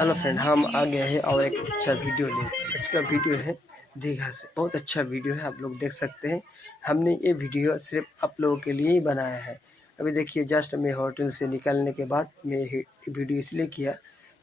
Hello friend, हम आ गए हैं और एक अच्छा वीडियो ले। आज का वीडियो है दीघा से। बहुत अच्छा वीडियो है, आप लोग देख सकते हैं। हमने ये वीडियो सिर्फ आप लोगों के लिए ही बनाया है। अभी देखिए, जस्ट मैं होटल से निकलने के बाद मैं ये वीडियो इसलिए किया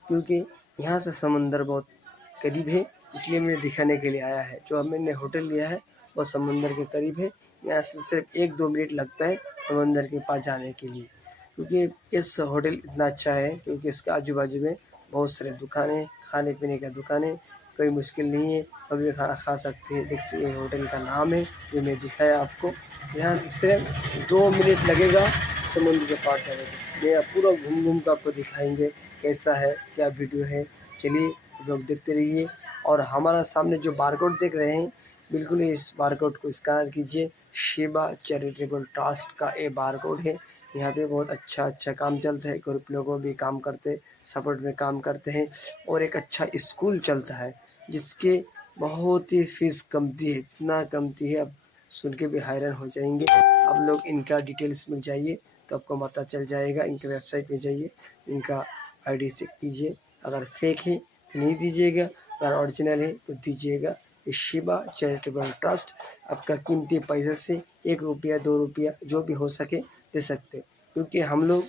क्योंकि यहाँ से समंदर बहुत करीब है, इसलिए मैं दिखाने के लिए आया है। जो मैंने होटल लिया है वो समंदर के करीब है। यहाँ से सिर्फ 1-2 मिनट लगता है समंदर के पास जाने के लिए, क्योंकि इस होटल इतना अच्छा है क्योंकि इसके आजू बाजू में बहुत सारे दुकानें, खाने पीने का दुकानें, कोई मुश्किल नहीं है, कभी खाना खा सकते हैं। देखिए, ये होटल का नाम है जो मैं दिखाया आपको। यहाँ से सिर्फ 2 मिनट लगेगा समुद्र के पार जाने में। मैं पूरा घूम घूम कर आपको दिखाएंगे कैसा है, क्या वीडियो है। चलिए आप लोग देखते रहिए। और हमारा सामने जो बारकोड देख रहे हैं, बिल्कुल इस बारकोड को स्कैन कीजिए। शिवा चैरिटेबल ट्रस्ट का ये बारकोड है। यहाँ पे बहुत अच्छा काम चलता है। ग्रुप लोगों भी काम करते, सपोर्ट में काम करते हैं। और एक अच्छा स्कूल चलता है जिसके बहुत ही फीस कमती है, इतना कमती है, अब सुन के भी हैरान हो जाएंगे। आप लोग इनका डिटेल्स मिल जाइए तो आपको पता चल जाएगा। इनके वेबसाइट में जाइए, इनका आईडी चेक कीजिए। अगर फेक है तो नहीं दीजिएगा, अगर ओरिजिनल है तो दीजिएगा। शिवा चैरिटेबल ट्रस्ट आपका कीमती पैसे से 1 रुपया 2 रुपया जो भी हो सके दे सकते, क्योंकि हम लोग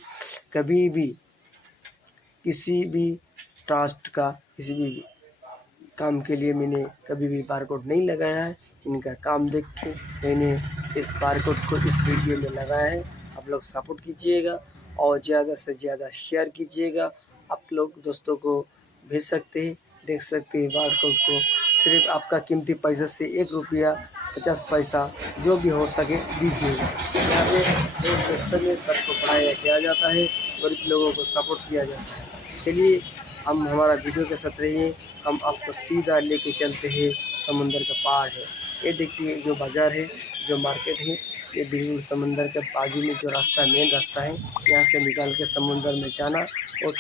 कभी भी किसी भी ट्रस्ट का किसी भी काम के लिए मैंने कभी भी बारकोड नहीं लगाया है। इनका काम देख के मैंने इस बारकोड को इस वीडियो में लगाया है। आप लोग सपोर्ट कीजिएगा और ज़्यादा से ज़्यादा शेयर कीजिएगा। आप लोग दोस्तों को भेज सकते हैं, देख सकते हैं बारकोड को। सिर्फ आपका कीमती पैसा से 1 रुपया 50 पैसा जो भी हो सके दीजिएगा। यहाँ पे बहुत सस्ते में सबको पढ़ाया किया जाता है, गरीब लोगों को सपोर्ट किया जाता है। चलिए हम हमारा वीडियो के साथ रहिए। हम आपको सीधा लेके चलते हैं समुंदर का पार है। ये देखिए, जो बाज़ार है, जो मार्केट है, ये बिल्कुल समंदर के बाजू में जो रास्ता, मेन रास्ता है, यहाँ से निकाल के समुंदर में जाना और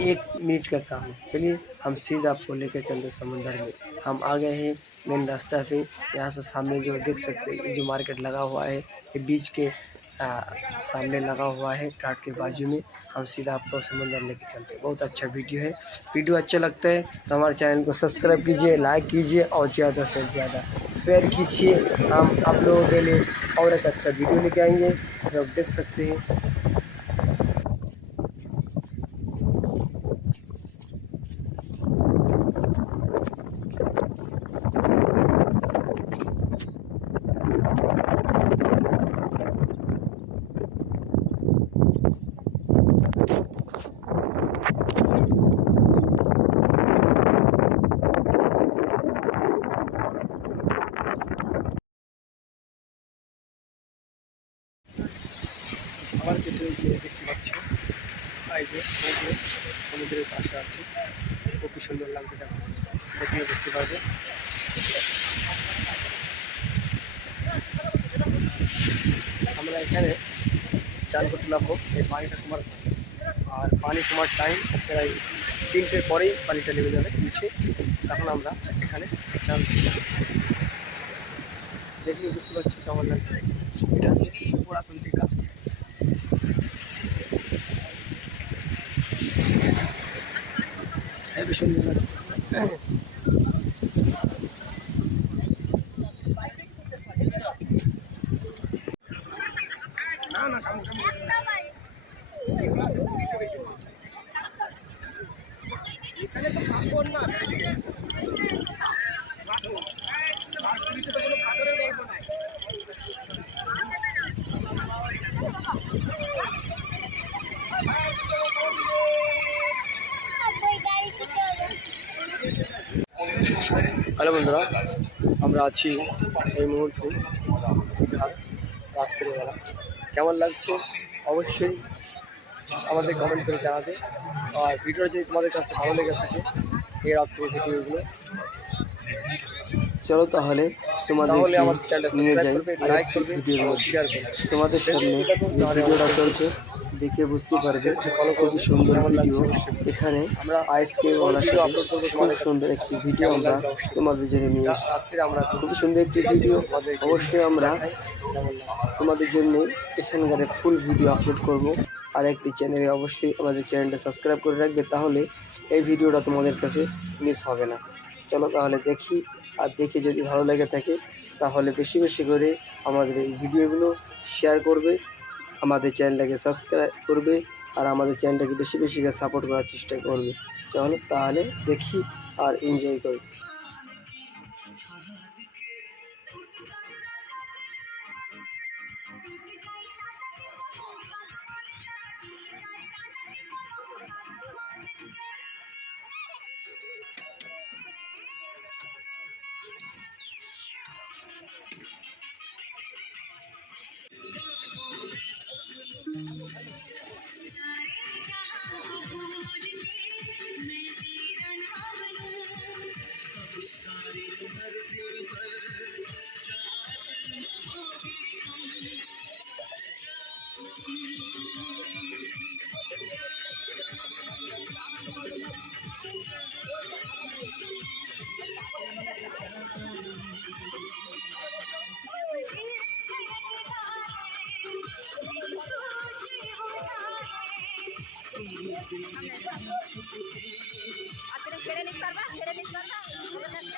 1 मिनट का काम है। चलिए हम सीधा आपको लेके चलते समुंदर में। हम आ गए हैं मेन रास्ता पे। यहाँ से सामने जो देख सकते हैं, जो मार्केट लगा हुआ है, ये बीच के सामने लगा हुआ है, घाट के बाजू में। हम सीधा आपको समुंदर लेके चलते हैं। बहुत अच्छा वीडियो है। वीडियो अच्छा लगता है तो हमारे चैनल को सब्सक्राइब कीजिए, लाइक कीजिए और ज़्यादा से ज़्यादा शेयर कीजिए। हम आप लोगों के लिए और एक अच्छा वीडियो लेके आएंगे, जो आप देख सकते हैं। আমার পিছনে যে দেখতে পাচ্ছ, এই যে সমুদ্রের পাশে আছে, খুব সুন্দর লাগবে। দেখলে বুঝতে পারবে। আমরা এখানে চান করতে নামবো। এই পানিটা তোমার, আর পানি তোমার টাইম প্রায় 3টের পরেই পানিটা নেমে যাবে নিচে। তখন আমরা এখানে চান দেখলে বুঝতে পারছি কেমন লাগছে। এটা হচ্ছে পুরাতন দীঘা। হেবি সুন্দর লাগে। না না, এখানে তো পাথর না, পাথর তো কোনো পাথরের গল্প নাই। হ্যালো বন্ধুরা, আমরা আছি এই মুহূর্তে দীঘার রাত্রেবেলা। কেমন লাগছে অবশ্যই আমাদের কমেন্ট করে জানাবে। আর ভিডিওটা যদি তোমাদের কাছে ভালো লেগে থাকে, এই রাত্রে ভিডিওগুলো, চলো তাহলে তোমাদের আমাদের চ্যানেলটা সাবস্ক্রাইব করবে, লাইক করবে, শেয়ার করবে। তোমাদের সামনে যে ভিডিওটা চলছে দেখে বুঝতে পারবে খুবই সুন্দর ভিডিও। এখানে আমরা আইসক্রিমওয়ালার সাথে খুব সুন্দর একটি ভিডিও আমরা তোমাদের জন্য নিয়ে এসেছি। খুবই সুন্দর একটি ভিডিও। অবশ্যই আমরা তোমাদের জন্য এখানকার ফুল ভিডিও আপলোড করব। আর একটি চ্যানেলে অবশ্যই আমাদের চ্যানেলটা সাবস্ক্রাইব করে রাখবে, তাহলে এই ভিডিওটা তোমাদের কাছে মিস হবে না। চলো তাহলে দেখি, আর দেখে যদি ভালো লেগে থাকে তাহলে বেশি বেশি করে আমাদের এই ভিডিওগুলো শেয়ার করবে, আমাদের চ্যানেলটাকে সাবস্ক্রাইব করবে, আর আমাদের চ্যানেলটাকে বেশি বেশি করে সাপোর্ট করার চেষ্টা করবে। চলো তাহলে দেখি আর এনজয় করি। আজকে ছেড়ে নিতে পারবা, ছেড়ে নিতে পারবা, ছেড়ে নিতে পারবা।